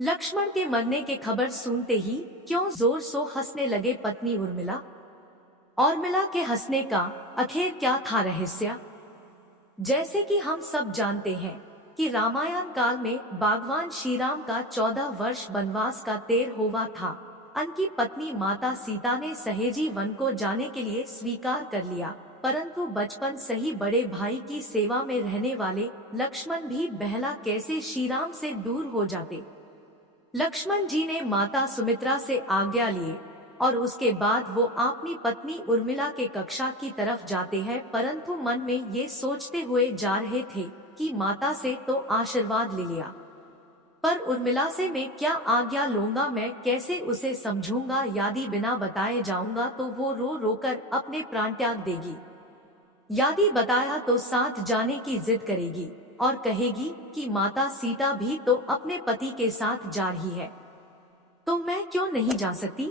लक्ष्मण के मरने के खबर सुनते ही क्यों जोर से हंसने लगे पत्नी उर्मिला। उर्मिला के हंसने का आखिर क्या था रहस्य। जैसे कि हम सब जानते हैं कि रामायण काल में भगवान श्री राम का 14 वर्ष वनवास का तेर हुआ था। उनकी पत्नी माता सीता ने सहेजी वन को जाने के लिए स्वीकार कर लिया, परंतु बचपन से ही बड़े भाई की सेवा में रहने वाले लक्ष्मण भी बहला कैसे श्री राम से दूर हो जाते। लक्ष्मण जी ने माता सुमित्रा से आज्ञा लिए और उसके बाद वो अपनी पत्नी उर्मिला के कक्षा की तरफ जाते हैं, परंतु मन में ये सोचते हुए जा रहे थे कि माता से तो आशीर्वाद ले लिया, पर उर्मिला से मैं क्या आज्ञा लूंगा, मैं कैसे उसे समझूंगा। यदि बिना बताए जाऊंगा तो वो रो रो कर अपने प्राण त्याग देगी, यदि बताया तो साथ जाने की जिद करेगी और कहेगी कि माता सीता भी तो अपने पति के साथ जा रही है, तो मैं क्यों नहीं जा सकती।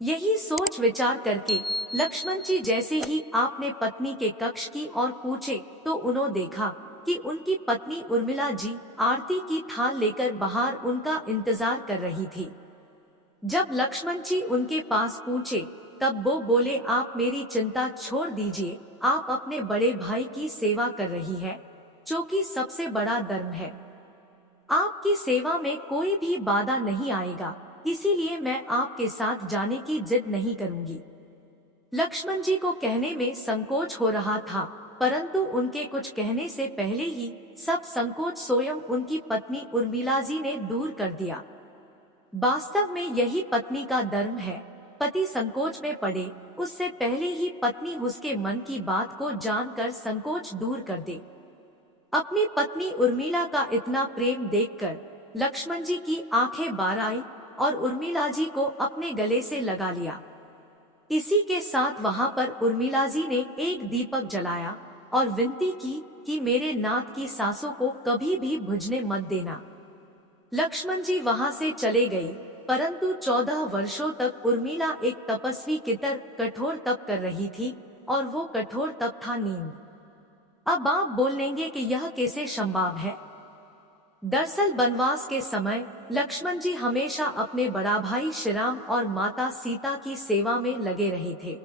यही सोच विचार करके लक्ष्मण जी जैसे ही आपने पत्नी के कक्ष की ओर पूछे तो उन्होंने देखा कि उनकी पत्नी उर्मिला जी आरती की थाल लेकर बाहर उनका इंतजार कर रही थी। जब लक्ष्मण जी उनके पास पहुंचे तब वो बोले, आप मेरी चिंता छोड़ दीजिए, आप अपने बड़े भाई की सेवा कर रही है, जो कि सबसे बड़ा धर्म है। आपकी सेवा में कोई भी बाधा नहीं आएगा, इसीलिए मैं आपके साथ जाने की जिद नहीं करूंगी। लक्ष्मण जी को कहने में संकोच हो रहा था, परंतु उनके कुछ कहने से पहले ही सब संकोच स्वयं उनकी पत्नी उर्मिला जी ने दूर कर दिया। वास्तव में यही पत्नी का धर्म है, पति संकोच में पड़े उससे पहले ही पत्नी उसके मन की बात को जानकर संकोच दूर कर दे। अपनी पत्नी उर्मिला का इतना प्रेम देखकर लक्ष्मण जी की आंखें बाहर आई और उर्मिला जी को अपने गले से लगा लिया। इसी के साथ वहां पर उर्मिला जी ने एक दीपक जलाया और विनती की कि मेरे नाथ की सांसों को कभी भी बुझने मत देना। लक्ष्मण जी वहां से चले गए, परंतु 14 वर्षों तक उर्मिला एक तपस्वी की तरह कठोर तप कर रही थी और वो कठोर तप था नींद। अब आप बोलेंगे कि यह कैसे संभव है। दरअसल वनवास के समय लक्ष्मण जी हमेशा अपने बड़ा भाई श्री राम और माता सीता की सेवा में लगे रहे थे।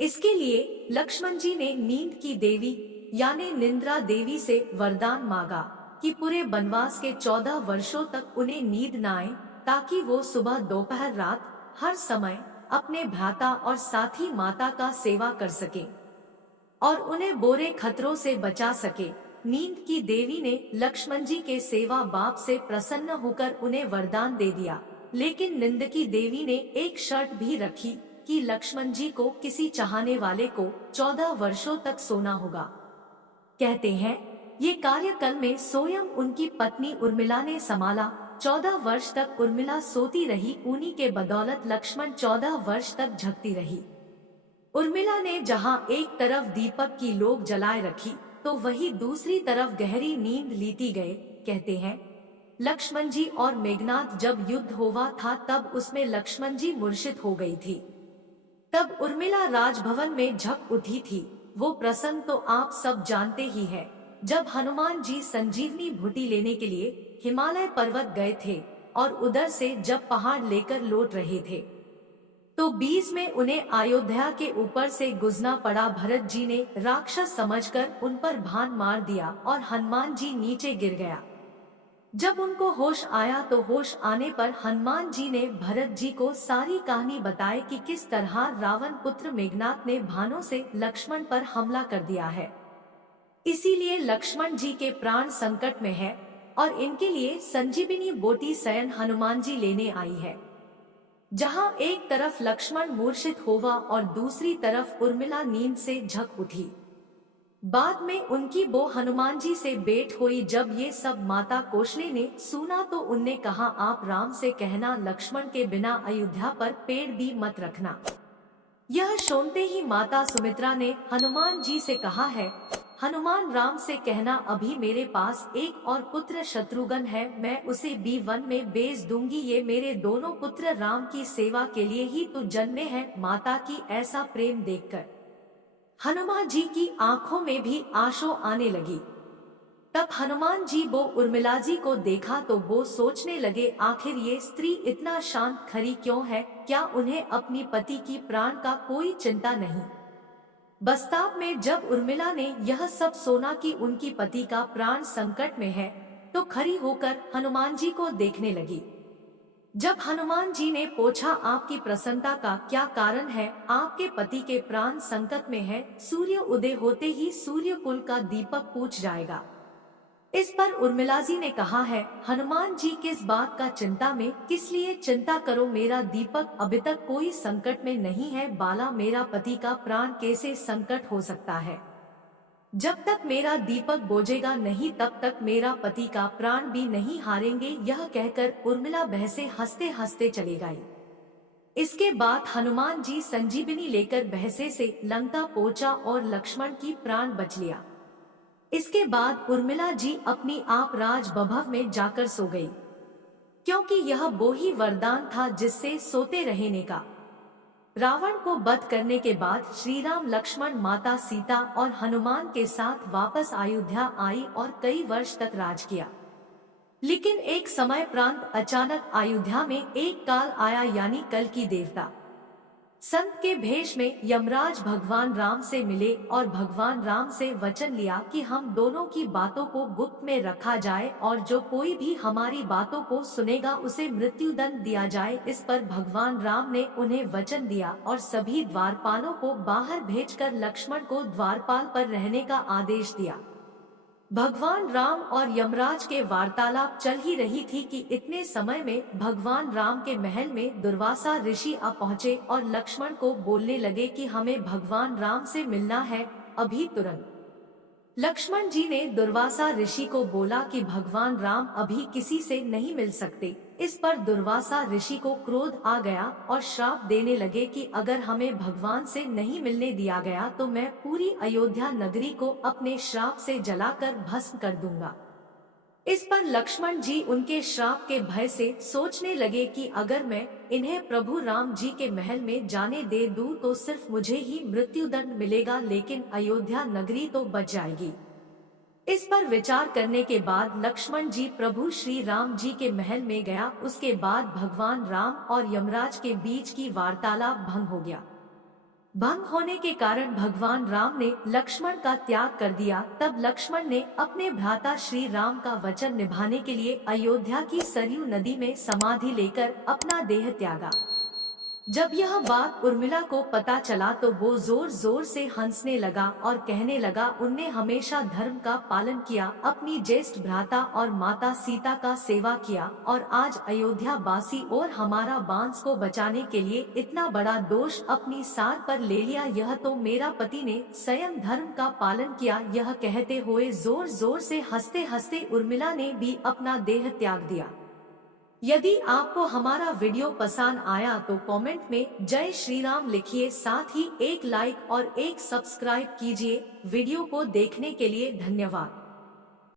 इसके लिए लक्ष्मण जी ने नींद की देवी यानी निंद्रा देवी से वरदान मांगा कि पूरे वनवास के 14 वर्षों तक उन्हें नींद न आए, ताकि वो सुबह दोपहर रात हर समय अपने भ्राता और साथी माता का सेवा कर सके और उन्हें बुरे खतरों से बचा सके। नींद की देवी ने लक्ष्मण जी के सेवा बाप से प्रसन्न होकर उन्हें वरदान दे दिया, लेकिन नींद की देवी ने एक शर्त भी रखी कि लक्ष्मण जी को किसी चाहने वाले को 14 वर्षों तक सोना होगा। कहते हैं ये कार्यकाल में स्वयं उनकी पत्नी उर्मिला ने संभाला। 14 वर्ष तक उर्मिला सोती रही, उन्हीं के बदौलत लक्ष्मण 14 वर्ष तक झकती रही। उर्मिला ने जहां एक तरफ दीपक की लोग जलाए रखी तो वही दूसरी तरफ गहरी नींद लीती गए। कहते हैं लक्ष्मण जी और मेघनाथ जब युद्ध हुआ था तब उसमें लक्ष्मण जी मूर्छित हो गई थी। तब उर्मिला राजभवन में झक उठी थी। वो प्रसंग तो आप सब जानते ही है, जब हनुमान जी संजीवनी बूटी लेने के लिए हिमालय पर्वत गए थे और उधर से जब पहाड़ लेकर लौट रहे थे तो बीच में उन्हें अयोध्या के ऊपर से गुजरना पड़ा। भरत जी ने राक्षस समझकर उन पर बाण मार दिया और हनुमान जी नीचे गिर गया। जब उनको होश आया तो होश आने पर हनुमान जी ने भरत जी को सारी कहानी बताई कि किस तरह रावण पुत्र मेघनाथ ने बाणों से लक्ष्मण पर हमला कर दिया है। इसीलिए लक्ष्मण जी के प्राण संकट में है और इनके लिए संजीवनी बूटी स्वयं हनुमान जी लेने आई है। जहां एक तरफ लक्ष्मण मूर्छित हुआ और दूसरी तरफ उर्मिला नींद से झक उठी। बाद में उनकी वो हनुमान जी से भेंट हुई। जब ये सब माता कौशले ने सुना तो उनने कहा, आप राम से कहना लक्ष्मण के बिना अयोध्या पर पेड़ भी मत रखना। यह सुनते ही माता सुमित्रा ने हनुमान जी से कहा है, हनुमान राम से कहना अभी मेरे पास एक और पुत्र शत्रुघ्न है, मैं उसे भी वन में भेज दूंगी। ये मेरे दोनों पुत्र राम की सेवा के लिए ही तो जन्मे हैं। माता की ऐसा प्रेम देखकर हनुमान जी की आंखों में भी आंसू आने लगी। तब हनुमान जी वो उर्मिला जी को देखा तो वो सोचने लगे, आखिर ये स्त्री इतना शांत खड़ी क्यों है, क्या उन्हें अपनी पति की प्राण का कोई चिंता नहीं। वास्तव में जब उर्मिला ने यह सब सुना कि उनकी पति का प्राण संकट में है, तो खड़ी होकर हनुमान जी को देखने लगी। जब हनुमान जी ने पूछा, आपकी प्रसन्नता का क्या कारण है, आपके पति के प्राण संकट में है, सूर्य उदय होते ही सूर्य कुल का दीपक पूछ जाएगा। इस पर उर्मिला जी ने कहा है, हनुमान जी किस बात का चिंता में, किस लिए चिंता करो, मेरा दीपक अभी तक कोई संकट में नहीं है। बाला, मेरा पति का प्राण कैसे संकट हो सकता है। जब तक मेरा दीपक बोझेगा नहीं तब तक मेरा पति का प्राण भी नहीं हारेंगे। यह कहकर उर्मिला बहसे हंसते हंसते चली गई। इसके बाद हनुमान जी संजीवनी लेकर बहसे से लंका पहुंचा और लक्ष्मण की प्राण बच लिया। इसके बाद उर्मिला जी अपनी आप राज भवन में जाकर सो गई, क्योंकि यह वो ही वरदान था जिससे सोते रहने का। रावण को वध करने के बाद श्री राम, लक्ष्मण, माता सीता और हनुमान के साथ वापस अयोध्या आई और कई वर्ष तक राज किया। लेकिन एक समय प्रांत अचानक अयोध्या में एक काल आया, यानी कल की देवता। संत के भेष में यमराज भगवान राम से मिले और भगवान राम से वचन लिया कि हम दोनों की बातों को गुप्त में रखा जाए और जो कोई भी हमारी बातों को सुनेगा उसे मृत्युदंड दिया जाए। इस पर भगवान राम ने उन्हें वचन दिया और सभी द्वारपालों को बाहर भेजकर लक्ष्मण को द्वारपाल पर रहने का आदेश दिया। भगवान राम और यमराज के वार्तालाप चल ही रही थी कि इतने समय में भगवान राम के महल में दुर्वासा ऋषि आ पहुँचे और लक्ष्मण को बोलने लगे कि हमें भगवान राम से मिलना है, अभी तुरंत। लक्ष्मण जी ने दुर्वासा ऋषि को बोला कि भगवान राम अभी किसी से नहीं मिल सकते। इस पर दुर्वासा ऋषि को क्रोध आ गया और श्राप देने लगे कि अगर हमें भगवान से नहीं मिलने दिया गया तो मैं पूरी अयोध्या नगरी को अपने श्राप से जलाकर भस्म कर दूंगा। इस पर लक्ष्मण जी उनके श्राप के भय से सोचने लगे कि अगर मैं इन्हें प्रभु राम जी के महल में जाने दे दूं तो सिर्फ मुझे ही मृत्युदंड मिलेगा, लेकिन अयोध्या नगरी तो बच जाएगी। इस पर विचार करने के बाद लक्ष्मण जी प्रभु श्री राम जी के महल में गया। उसके बाद भगवान राम और यमराज के बीच की वार्तालाप भंग हो गया। भंग होने के कारण भगवान राम ने लक्ष्मण का त्याग कर दिया। तब लक्ष्मण ने अपने भ्राता श्री राम का वचन निभाने के लिए अयोध्या की सरयू नदी में समाधि लेकर अपना देह त्यागा। जब यह बात उर्मिला को पता चला तो वो जोर जोर से हंसने लगा और कहने लगा, उनने हमेशा धर्म का पालन किया, अपनी ज्येष्ठ भ्राता और माता सीता का सेवा किया और आज अयोध्या वासी और हमारा वंश को बचाने के लिए इतना बड़ा दोष अपनी सार पर ले लिया। यह तो मेरा पति ने स्वयं धर्म का पालन किया। यह कहते हुए जोर जोर से हंसते हंसते उर्मिला ने भी अपना देह त्याग दिया। यदि आपको हमारा वीडियो पसंद आया तो कमेंट में जय श्री राम लिखिए, साथ ही एक लाइक और एक सब्सक्राइब कीजिए। वीडियो को देखने के लिए धन्यवाद।